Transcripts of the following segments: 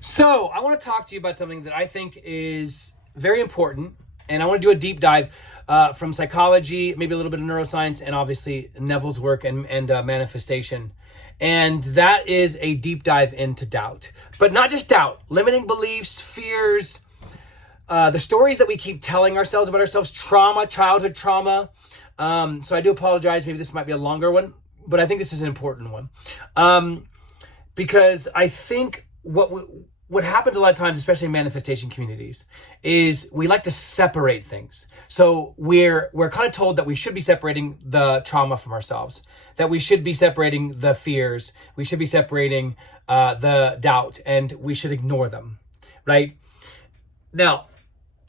So I want to talk to you about something that I think is very important, and I want to do a deep dive from psychology, maybe a little bit of neuroscience, and obviously Neville's work and manifestation. And that is a deep dive into doubt. But not just doubt, limiting beliefs, fears, the stories that we keep telling ourselves about ourselves, trauma, childhood trauma. So I do apologize. Maybe this might be a longer one, but I think this is an important one. Because I think what happens a lot of times, especially in manifestation communities, is we like to separate things. So we're kind of told that we should be separating the trauma from ourselves, that we should be separating the fears, we should be separating the doubt, and we should ignore them, right? Now,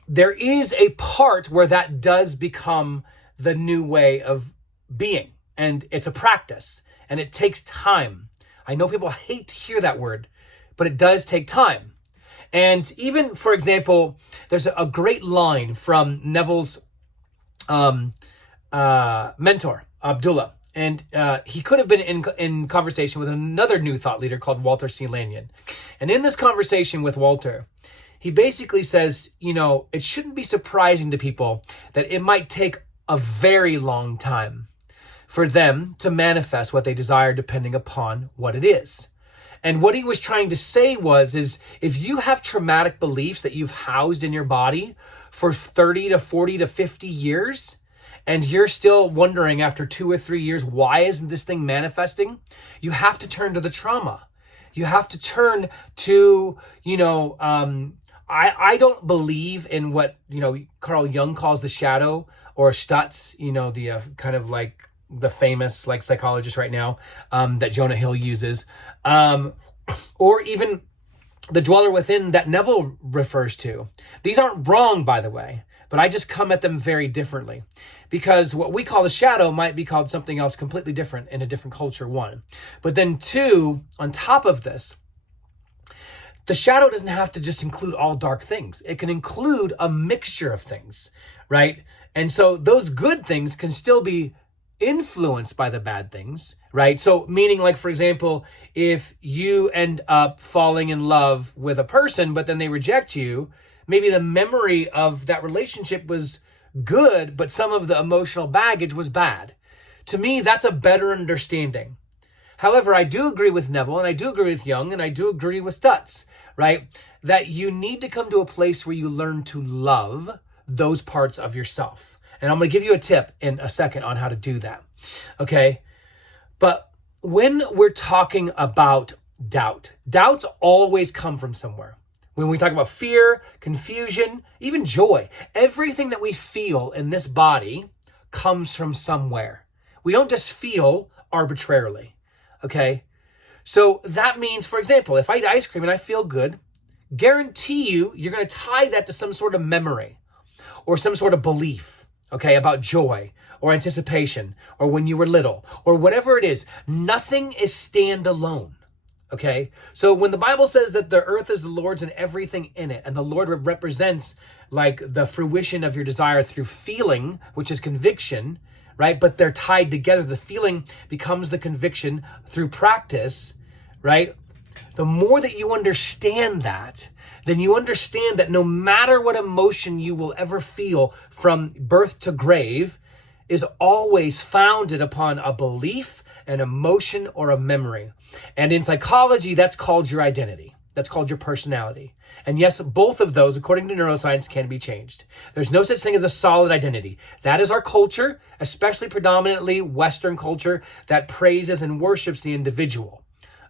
there is a part where that does become the new way of being, and it's a practice, and it takes time. I know people hate to hear that word, but it does take time. And even, for example, there's a great line from Neville's mentor, Abdullah. And he could have been in conversation with another new thought leader called Walter C. Lanyon. And in this conversation with Walter, he basically says, it shouldn't be surprising to people that it might take a very long time for them to manifest what they desire depending upon what it is. And what he was trying to say is if you have traumatic beliefs that you've housed in your body for 30 to 40 to 50 years, and you're still wondering after 2 or 3 years, why isn't this thing manifesting? You have to turn to the trauma. You have to turn to, I don't believe in what, Carl Jung calls the shadow, or Stutz, the kind of like the famous psychologist right now that Jonah Hill uses, or even the dweller within that Neville refers to. These aren't wrong, by the way, but I just come at them very differently, because what we call the shadow might be called something else completely different in a different culture, one. But then two, on top of this, the shadow doesn't have to just include all dark things. It can include a mixture of things, right? And so those good things can still be influenced by the bad things, right? So meaning, for example, if you end up falling in love with a person, but then they reject you, maybe the memory of that relationship was good, but some of the emotional baggage was bad. To me, that's a better understanding. However, I do agree with Neville, and I do agree with Jung, and I do agree with Stutz, right? That you need to come to a place where you learn to love those parts of yourself. And I'm going to give you a tip in a second on how to do that. Okay? But when we're talking about doubts always come from somewhere. When we talk about fear, confusion, even joy, everything that we feel in this body comes from somewhere. We don't just feel arbitrarily. Okay? So that means, for example, if I eat ice cream and I feel good, guarantee you're going to tie that to some sort of memory or some sort of belief. Okay, about joy or anticipation or when you were little or whatever it is. Nothing is standalone. Okay, so when the Bible says that the earth is the Lord's and everything in it, and the Lord represents the fruition of your desire through feeling, which is conviction, right? But they're tied together. The feeling becomes the conviction through practice, right? The more that you understand that, then you understand that no matter what emotion you will ever feel from birth to grave is always founded upon a belief, an emotion, or a memory. And in psychology, that's called your identity. That's called your personality. And yes, both of those, according to neuroscience, can be changed. There's no such thing as a solid identity. That is our culture, especially predominantly Western culture, that praises and worships the individual.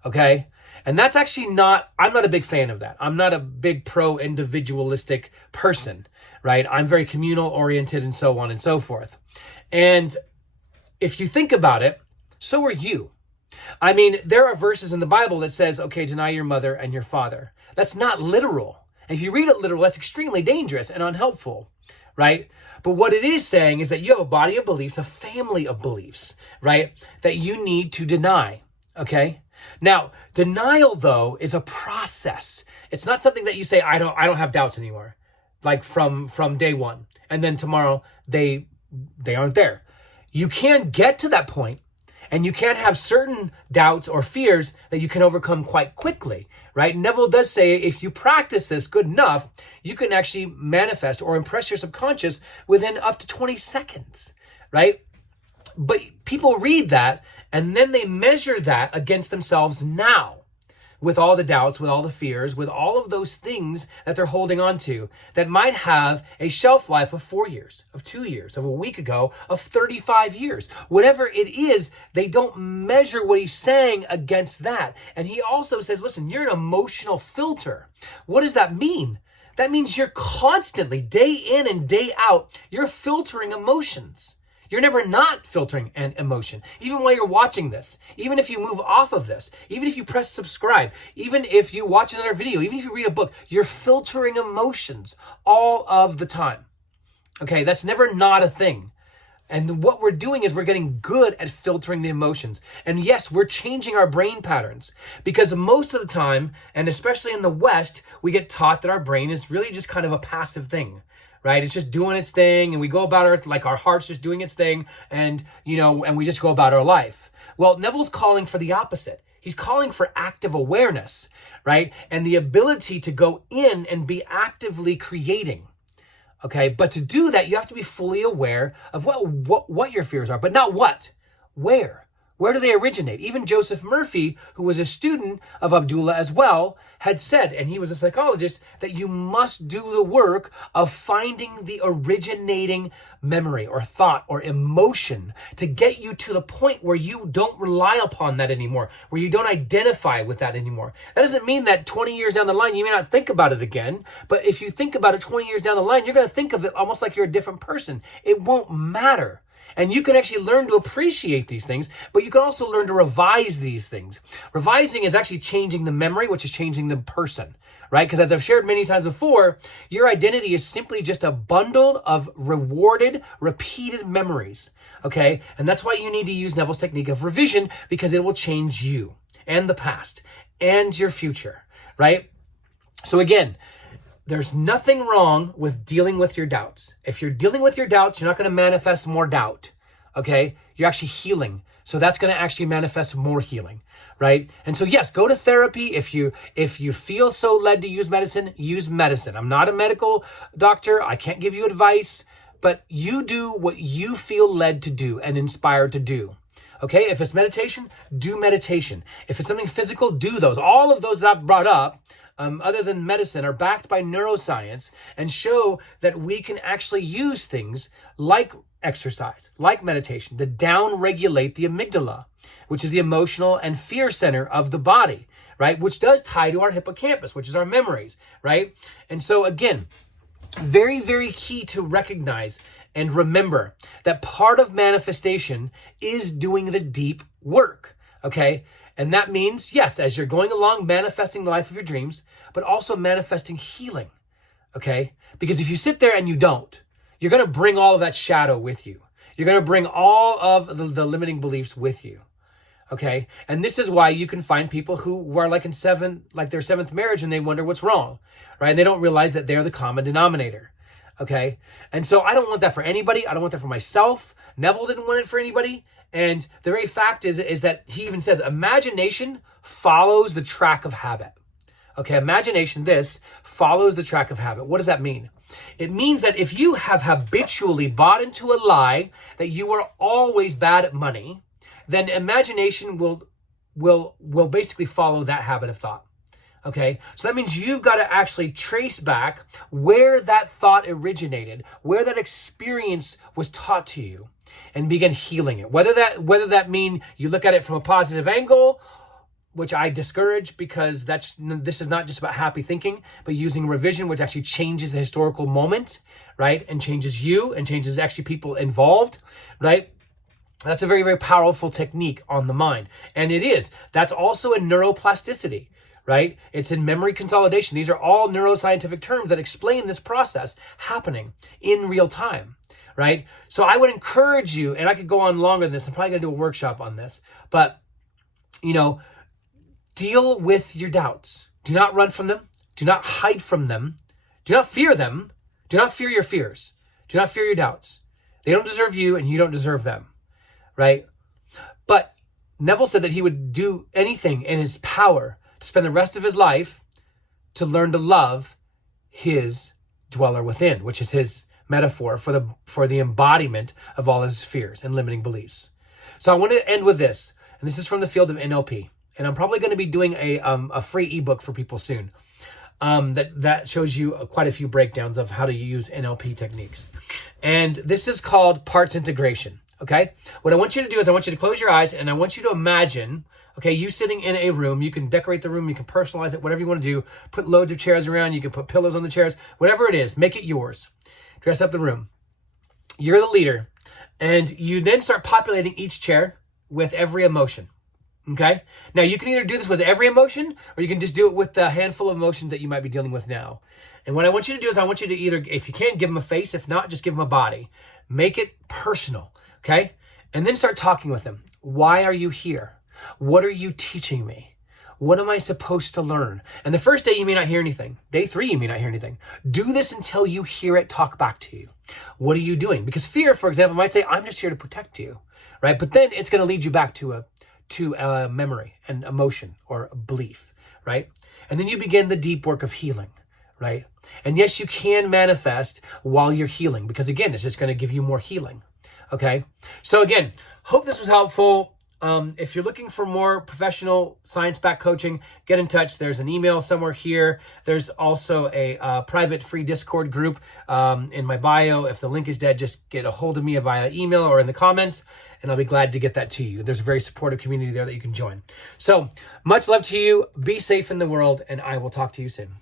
Okay? And that's actually I'm not a big fan of that. I'm not a big pro-individualistic person, right? I'm very communal oriented and so on and so forth. And if you think about it, so are you. I mean, there are verses in the Bible that says, okay, deny your mother and your father. That's not literal. And if you read it literal, that's extremely dangerous and unhelpful, right? But what it is saying is that you have a body of beliefs, a family of beliefs, right? That you need to deny, okay? Now, denial, though, is a process. It's not something that you say, I don't have doubts anymore, from day one, and then tomorrow they aren't there. You can get to that point, And you can't have certain doubts or fears that you can overcome quite quickly, right? Neville does say if you practice this good enough, you can actually manifest or impress your subconscious within up to 20 seconds, right? But people read that and then they measure that against themselves now, with all the doubts, with all the fears, with all of those things that they're holding on to that might have a shelf life of 4 years, of 2 years, of a week ago, of 35 years. Whatever it is, they don't measure what he's saying against that. And he also says, listen, you're an emotional filter. What does that mean? That means you're constantly, day in and day out, you're filtering emotions. You're never not filtering an emotion, even while you're watching this, even if you move off of this, even if you press subscribe, even if you watch another video, even if you read a book, you're filtering emotions all of the time. Okay, that's never not a thing. And what we're doing is we're getting good at filtering the emotions. And yes, we're changing our brain patterns because most of the time, and especially in the West, we get taught that our brain is really just kind of a passive thing. Right? It's just doing its thing and we go about our heart's just doing its thing and we just go about our life. Well, Neville's calling for the opposite. He's calling for active awareness, right? And the ability to go in and be actively creating. Okay? But to do that, you have to be fully aware of what your fears are, but not what, where. Where do they originate? Even Joseph Murphy, who was a student of Abdullah as well, had said, and he was a psychologist, that you must do the work of finding the originating memory or thought or emotion to get you to the point where you don't rely upon that anymore, where you don't identify with that anymore. That doesn't mean that 20 years down the line, you may not think about it again, but if you think about it 20 years down the line, you're going to think of it almost like you're a different person. It won't matter. And you can actually learn to appreciate these things, but you can also learn to revise these things. Revising is actually changing the memory, which is changing the person, right? Because as I've shared many times before, your identity is simply just a bundle of rewarded, repeated memories, okay? And that's why you need to use Neville's technique of revision, because it will change you and the past and your future, right? So again, there's nothing wrong with dealing with your doubts. If you're dealing with your doubts, you're not going to manifest more doubt, okay? You're actually healing. So that's going to actually manifest more healing, right? And so yes, go to therapy. If you feel so led to use medicine, use medicine. I'm not a medical doctor. I can't give you advice, but you do what you feel led to do and inspired to do. Okay? If it's meditation, do meditation. If it's something physical, do those. All of those that I've brought up, other than medicine, are backed by neuroscience and show that we can actually use things like exercise, like meditation, to down-regulate the amygdala, which is the emotional and fear center of the body, right? Which does tie to our hippocampus, which is our memories, right? And so again, very, very key to recognize and remember that part of manifestation is doing the deep work, okay? And that means, yes, as you're going along, manifesting the life of your dreams, but also manifesting healing, okay? Because if you sit there and you don't, you're going to bring all of that shadow with you. You're going to bring all of the limiting beliefs with you, okay? And this is why you can find people who are like their seventh marriage and they wonder what's wrong, right? And they don't realize that they're the common denominator, okay? And so I don't want that for anybody. I don't want that for myself. Neville didn't want it for anybody. And the very fact is that he even says imagination follows the track of habit. Okay, imagination, this follows the track of habit. What does that mean? It means that if you have habitually bought into a lie that you are always bad at money, then imagination will basically follow that habit of thought. Okay, so that means you've got to actually trace back where that thought originated, where that experience was taught to you, and begin healing it. Whether that mean you look at it from a positive angle, which I discourage because this is not just about happy thinking, but using revision, which actually changes the historical moment, right? And changes you and changes actually people involved, right? That's a very, very powerful technique on the mind. And it is. That's also in neuroplasticity, right? It's in memory consolidation. These are all neuroscientific terms that explain this process happening in real time, right? So I would encourage you, and I could go on longer than this. I'm probably going to do a workshop on this, but, deal with your doubts. Do not run from them. Do not hide from them. Do not fear them. Do not fear your fears. Do not fear your doubts. They don't deserve you and you don't deserve them, right? But Neville said that he would do anything in his power to spend the rest of his life to learn to love his dweller within, which is his metaphor for the embodiment of all his fears and limiting beliefs. So I want to end with this, and this is from the field of NLP, and I'm probably going to be doing a free ebook for people soon that shows you quite a few breakdowns of how to use NLP techniques. And this is called parts integration. Okay, what I want you to do is I want you to close your eyes, and I want you to imagine, okay, you sitting in a room. You can decorate the room, you can personalize it, whatever you want to do. Put loads of chairs around, you can put pillows on the chairs, whatever it is, make it yours. Dress up the room. You're the leader, and you then start populating each chair with every emotion. Okay, now you can either do this with every emotion, or you can just do it with the handful of emotions that you might be dealing with now. And what I want you to do is I want you to either, if you can, give them a face. If not, just give them a body. Make it personal. Okay? And then start talking with them. Why are you here? What are you teaching me? What am I supposed to learn? And the first day you may not hear anything. Day 3, you may not hear anything. Do this until you hear it talk back to you. What are you doing? Because fear, for example, might say, I'm just here to protect you, right? But then it's going to lead you back to a memory and emotion or a belief, right? And then you begin the deep work of healing, right? And yes, you can manifest while you're healing, because again, it's just going to give you more healing. Okay, so again, hope this was helpful. If you're looking for more professional science-backed coaching, get in touch. There's an email somewhere here. There's also a private free Discord group in my bio. If the link is dead, just get a hold of me via email or in the comments, and I'll be glad to get that to you. There's a very supportive community there that you can join. So much love to you. Be safe in the world, and I will talk to you soon.